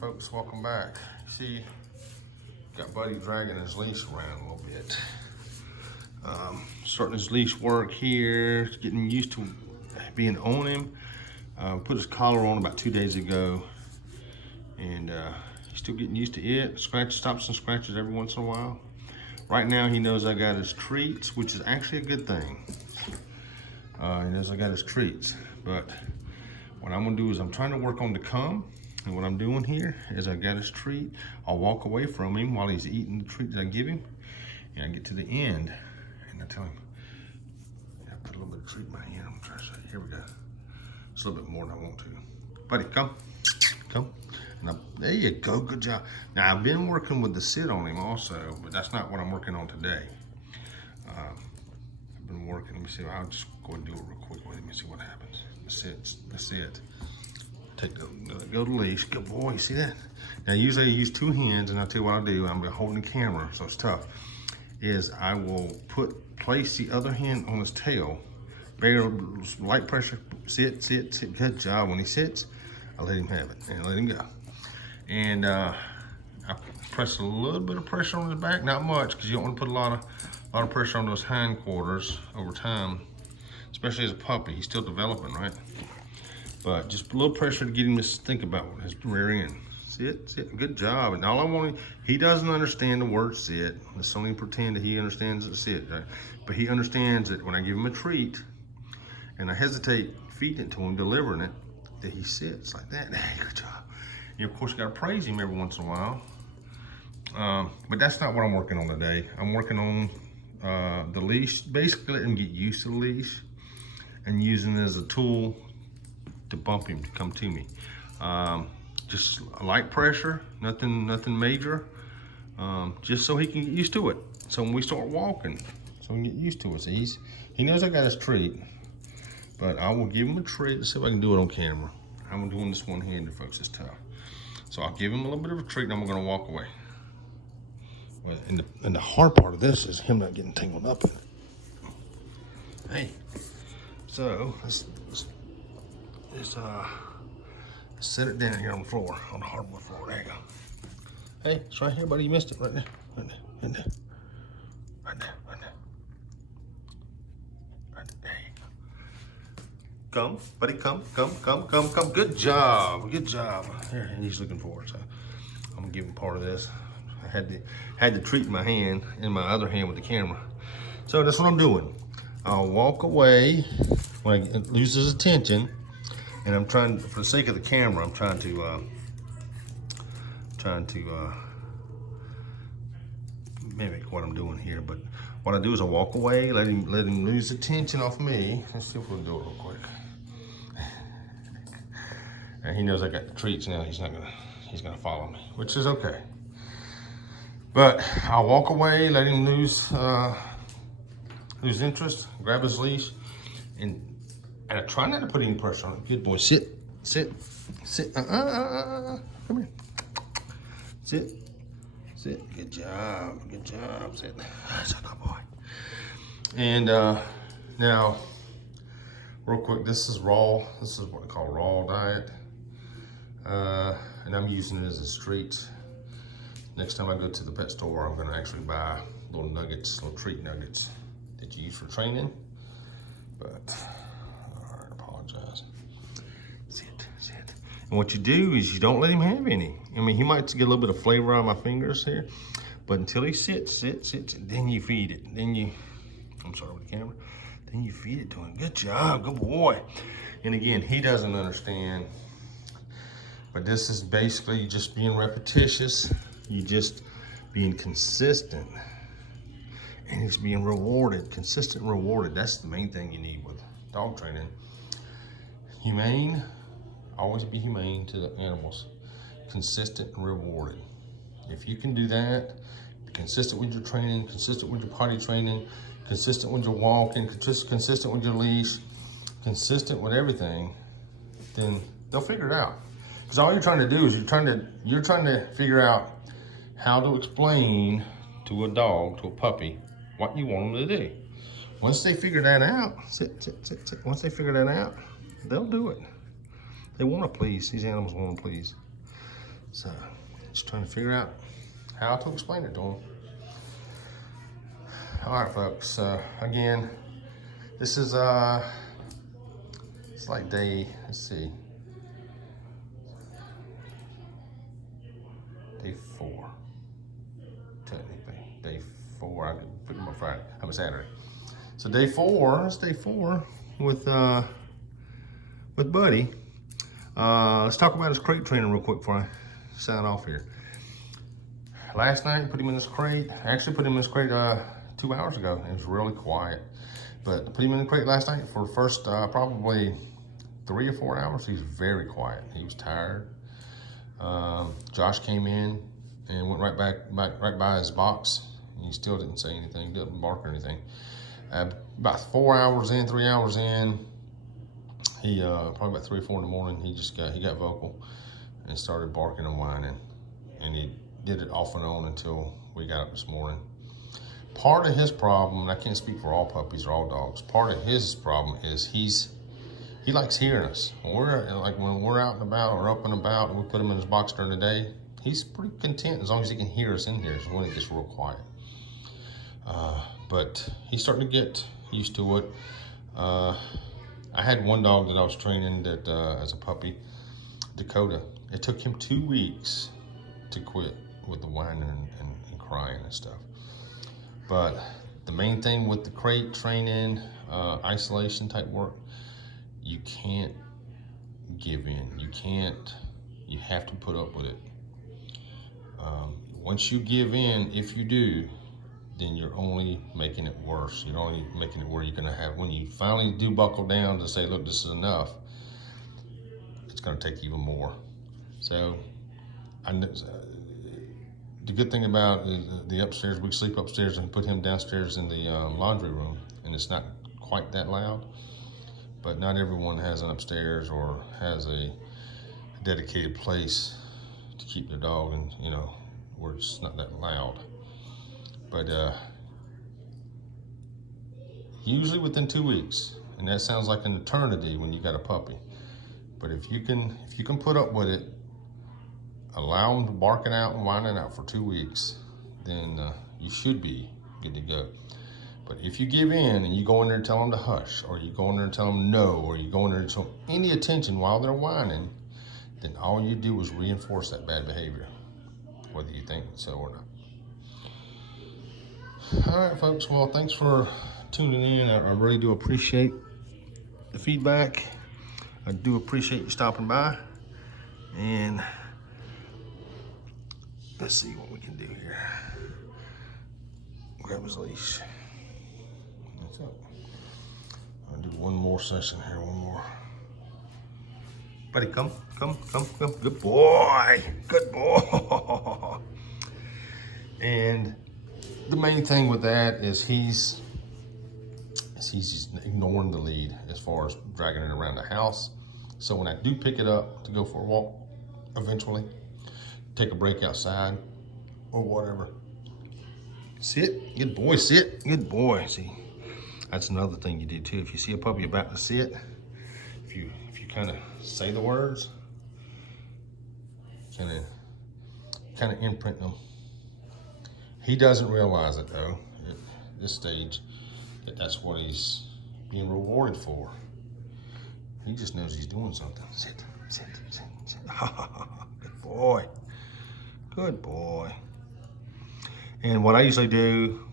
Folks, welcome back. See, got Buddy dragging his leash around a little bit. Starting his leash work here, getting used to being on him. Put his collar on about 2 days ago, and he's still getting used to it. Stops and scratches every once in a while. Right now, he knows I got his treats, which is actually a good thing. He knows I got his treats, but what I'm gonna do is I'm trying to work on the come. And what I'm doing here is I got his treat. I'll walk away from him while he's eating the treat that I give him. And I get to the end and I tell him, I put a little bit of treat in my hand. I'm trying to say, here we go. It's a little bit more than I want to. Buddy, come. Now, there you go, good job. Now I've been working with the sit on him also, but that's not what I'm working on today. I've been working, let me see, I'll just go and do it real quick with him and see what happens. The sit. Go to the leash, good boy, you see that? Now usually I use two hands, and I'll tell you what I'll do, I'm holding the camera, so it's tough, is I will place the other hand on his tail, light pressure, sit, good job. When he sits, I let him have it, and let him go. And I press a little bit of pressure on his back, not much, because you don't want to put a lot of pressure on those hindquarters over time, especially as a puppy. He's still developing, right? But just a little pressure to get him to think about his rear end. Sit, good job. And all I want, he doesn't understand the word sit. Let's only pretend that he understands the sit, right? But he understands that when I give him a treat and I hesitate feeding it to him, delivering it, that he sits like that. Hey, good job. You of course gotta praise him every once in a while. But that's not what I'm working on today. I'm working on the leash, basically letting him get used to the leash and using it as a tool to bump him to come to me. Just a light pressure, nothing major, just so he can get used to it. So when we start walking, so he can get used to it. So he knows I got his treat, but I will give him a treat. Let's see if I can do it on camera. I'm doing this one-handed, folks, it's tough. So I'll give him a little bit of a treat and I'm gonna walk away. And the hard part of this is him not getting tangled up in it. Hey, so let's set it down here on the floor, on the hardwood floor. There you go. Hey, it's right here, buddy. You missed it. Right there. Right there. There you go. Come, buddy. Come. Good job. Here, he's looking for it. So I'm gonna give him part of this. I had the treat in my hand, in my other hand with the camera. So that's what I'm doing. I'll walk away when I lose his attention. And I'm trying, for the sake of the camera, I'm trying to mimic what I'm doing here. But what I do is I walk away, let him lose attention off me. Let's see if we'll do it real quick. And he knows I got the treats now. He's gonna follow me, which is okay. But I'll walk away, let him lose interest, grab his leash, and I try not to put any pressure on it. Good boy, sit. Come here. Sit, good job, sit. That's a good boy. And now, real quick, this is raw. This is what they call raw diet. And I'm using it as a treat. Next time I go to the pet store, I'm gonna actually buy little nuggets, little treat nuggets that you use for training. But, Sit. And what you do is you don't let him have any. I mean, he might get a little bit of flavor on my fingers here, but until he sits, then you feed it. I'm sorry with the camera. Then you feed it to him. Good job, good boy. And again, he doesn't understand, but this is basically just being repetitious. You just being consistent, and it's being rewarded, consistent rewarded. That's the main thing you need with dog training. Humane, always be humane to the animals. Consistent and rewarded. If you can do that, be consistent with your training, consistent with your potty training, consistent with your walking, consistent with your leash, consistent with everything, then they'll figure it out. Because all you're trying to do is you're trying to figure out how to explain to a dog, to a puppy, what you want them to do. Once they figure that out, sit. Once they figure that out, they'll do it. They want to please. These animals want to please. So, just trying to figure out how to explain it to him. All right, folks. Again, this is it's like day. Let's see, day 4. Technically, day 4. I could put it on Friday. I'm a Saturday. So day 4. It's day 4 with Buddy. Let's talk about his crate training real quick before I sign off here. Last night, put him in this crate. I actually put him in this crate 2 hours ago. It was really quiet. But I put him in the crate last night for the first probably 3 or 4 hours. He was very quiet. He was tired. Josh came in and went right by his box. He still didn't say anything, didn't bark or anything. About 4 hours in, 3 hours in, he probably about 3 or 4 in the morning, he got vocal and started barking and whining, and he did it off and on until we got up this morning. Part of his problem, and I can't speak for all puppies or all dogs, part of his problem is he likes hearing us. When we're out and about or up and about and we put him in his box during the day, he's pretty content as long as he can hear us in here. Is when it gets real quiet. But he's starting to get used to it. I had one dog that I was training that as a puppy, Dakota. It took him 2 weeks to quit with the whining and crying and stuff. But the main thing with the crate training, isolation type work, you can't give in. You have to put up with it. Once you give in, if you do, then you're only making it worse. You're only making it where you're gonna have, when you finally do buckle down to say, look, this is enough, it's gonna take even more. So, the good thing about the upstairs, we sleep upstairs and put him downstairs in the laundry room, and it's not quite that loud, but not everyone has an upstairs or has a dedicated place to keep their dog, and where it's not that loud. But usually within 2 weeks, and that sounds like an eternity when you got a puppy. But if you can put up with it, allow them to bark it out and whine it out for 2 weeks, then you should be good to go. But if you give in and you go in there and tell them to hush, or you go in there and tell them no, or you go in there and show them any attention while they're whining, then all you do is reinforce that bad behavior, whether you think so or not. All right, folks. Well, thanks for tuning in. I really do appreciate the feedback. I do appreciate you stopping by. And let's see what we can do here. Grab his leash. That's up. I'll do one more session here. One more. Buddy, come. Good boy. Good boy. And the main thing with that is he's just ignoring the lead as far as dragging it around the house. So when I do pick it up to go for a walk, eventually, take a break outside or whatever, sit, good boy, sit, good boy. See, that's another thing you do too. If you see a puppy about to sit, if you kind of say the words, kind of imprint them. He doesn't realize it though, at this stage, that's what he's being rewarded for. He just knows he's doing something. Sit. Good boy. And what I usually do